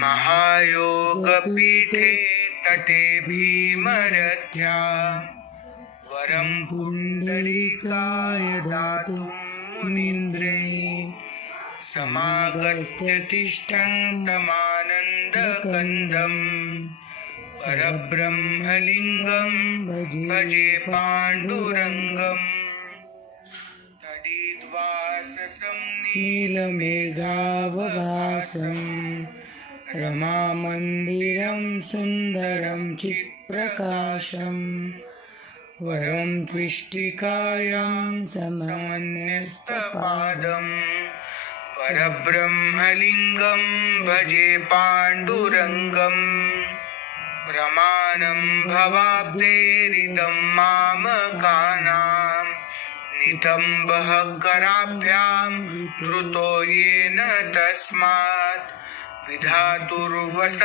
महायोगपीठे तटे भीमरथ्या वरं पुण्डरीकाय दातुं मुनीन्द्रे समागत्य तिष्ठन्तमानन्दकन्दम् परब्रह्मलिङ्गं भजे पाण्डुरङ्गम् तडिद्वाससं नीलमेघावभासं रमामन्दिरं सुन्दरं चित्प्रकाशम् वरं त्विष्टिकायां समन्यस्तपादम् परब्रह्मलिङ्गं भजे पाण्डुरङ्गम् रमानं भवाब्धेरितं मामकानां नितम्बः कराभ्यां धृतो येन तस्मात् विधातुर्वस